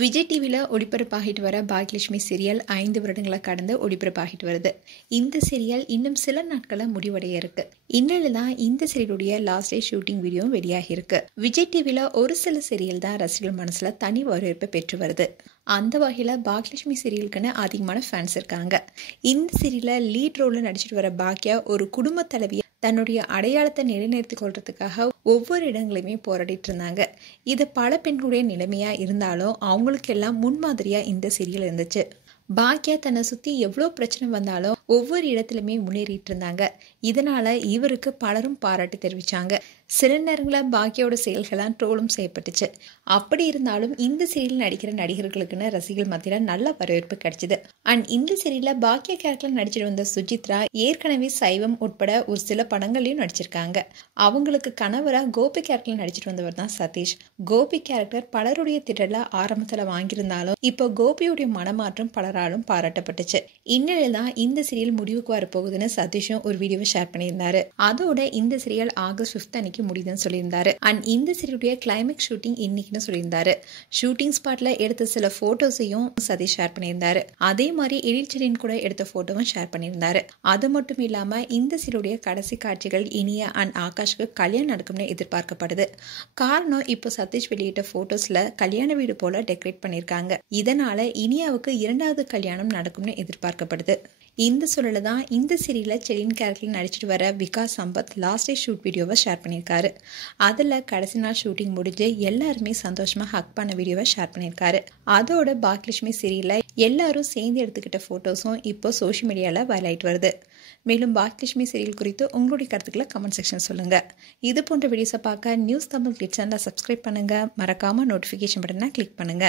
விஜய் டிவியில் ஒளிபரப்பாகிட்டு வர பாக்யலட்சுமி சீரியல் 5 வருடங்களை கடந்து ஒளிபரப்பாகிட்டு வருது. இந்த சீரியல் இன்னும் சில நாட்களில் முடிவடைய இருக்கு. இந்நிலையில தான் இந்த சீரியலுடைய லாஸ்ட் டே ஷூட்டிங் வீடியோ வெளியாகி இருக்கு. விஜய் டிவியில் ஒரு சில சீரியல் தான் ரசிகர்கள் மனசுல தனி வரவேற்பை பெற்று வருது. அந்த வகையில் பாக்யலட்சுமி சீரியலுக்குன்னு அதிகமான ஃபேன்ஸ் இருக்காங்க. இந்த சீரியலில் லீட் ரோலில் நடிச்சிட்டு வர பாக்யா ஒரு குடும்ப தலைவியை தன்னுடைய அடையாளத்தை நிலைநிறுத்திக் கொள்றதுக்காக ஒவ்வொரு இடங்களையுமே போராடிட்டு இருந்தாங்க. இது பல பெண்களுடைய நிலைமையா இருந்தாலும் அவங்களுக்கெல்லாம் முன்மாதிரியா இந்த சீரியல் இருந்துச்சு. பாக்யா தன்னை சுத்தி எவ்வளோ பிரச்சனை வந்தாலும் ஒவ்வொரு இடத்துலையுமே முன்னேறிட்டு இருந்தாங்க. இதனால இவருக்கு பலரும் பாராட்டு தெரிவிச்சாங்க. சில நேரங்களில் பாக்யாவோட செயல்களாம் ட்ரோலும் செய்யப்பட்டுச்சு. அப்படி இருந்தாலும் இந்த சீரியல் நடிக்கிற நடிகர்களுக்குன்னு ரசிகர்கள் மத்தியில் நல்ல வரவேற்பு கிடைச்சிது. அண்ட் இந்த சீரியலில் பாக்யா கேரக்டர் நடிச்சிட்டு வந்த சுஜித்ரா ஏற்கனவே சைவம் உட்பட ஒரு சில படங்களையும் நடிச்சிருக்காங்க. அவங்களுக்கு கணவராக கோபி கேரக்டர் நடிச்சிட்டு வந்தவர் தான் சதீஷ். கோபி கேரக்டர் பலருடைய திடல ஆரம்பத்தில் வாங்கியிருந்தாலும் இப்போ கோபியுடைய மனமாற்றம் பலராலும் பாராட்டப்பட்டுச்சு. இந்நிலையில் தான் இந்த சீரியல் முடிவுக்கு வரப்போகுதுன்னு சதீஷும் ஒரு வீடியோவை ஷேர் பண்ணியிருந்தாரு. அதோட இந்த சீரியல் ஆகஸ்ட் 5 அன்னைக்கு முடியுதுன்னு சொல்லியிருந்தாரு. அண்ட் இந்த சீரியலுடைய கிளைமேக்ஸ் ஷூட்டிங் இன்னைக்குன்னு சொல்லியிருந்தாரு. ஷூட்டிங் ஸ்பாட்ல எடுத்த சில போட்டோஸையும் சதீஷ் ஷேர் பண்ணியிருந்தாரு. அதே மாதிரி எழில் செலின் கூட எடுத்த போட்டோவும் ஷேர் பண்ணியிருந்தாரு. அது மட்டும் இல்லாம இந்த சீரியலுடைய கடைசி காட்சிகள் இனியா அண்ட் ஆகாஷ்க்கு கல்யாணம் நடக்கும்னு எதிர்பார்க்கப்படுது. காரணம் இப்போ சதீஷ் வெளியிட்ட போட்டோஸ்ல கல்யாண வீடு போல டெக்கரேட் பண்ணியிருக்காங்க. இதனால இனியாவுக்கு 2வது கல்யாணம் நடக்கும்னு எதிர்பார்க்கப்படுது. இந்த சூழல தான் இந்த சீரியல்ல செலின் கேரக்டர் நடிச்சிட்டு வர Vikas Sampath last day shoot வீடியோவை ஷேர் பண்ணியிருக்காரு. அதில் கடைசி நாள் ஷூட்டிங் முடிஞ்சு எல்லாருமே சந்தோஷமா ஹக் பண்ண வீடியோவை ஷேர் பண்ணியிருக்காரு. அதோட பாக்யலட்சுமி சீரியல்ல எல்லாரும் சேர்ந்து எடுத்துக்கிட்ட போட்டோஸும் இப்போ சோஷியல் மீடியால வைரல் ஆயிட்டு வருது. மேலும் பாக்யலட்சுமி சீரியல் குறித்து உங்களுடைய கருத்துக்களை கமெண்ட் செக்ஷன் சொல்லுங்க. இது போன்ற வீடியோஸை பார்க்க நியூஸ் தமிழ் கிளிக் சேனலை சப்ஸ்கிரைப் பண்ணுங்க. மறக்காம நோட்டிஃபிகேஷன் பட்டனை கிளிக் பண்ணுங்க.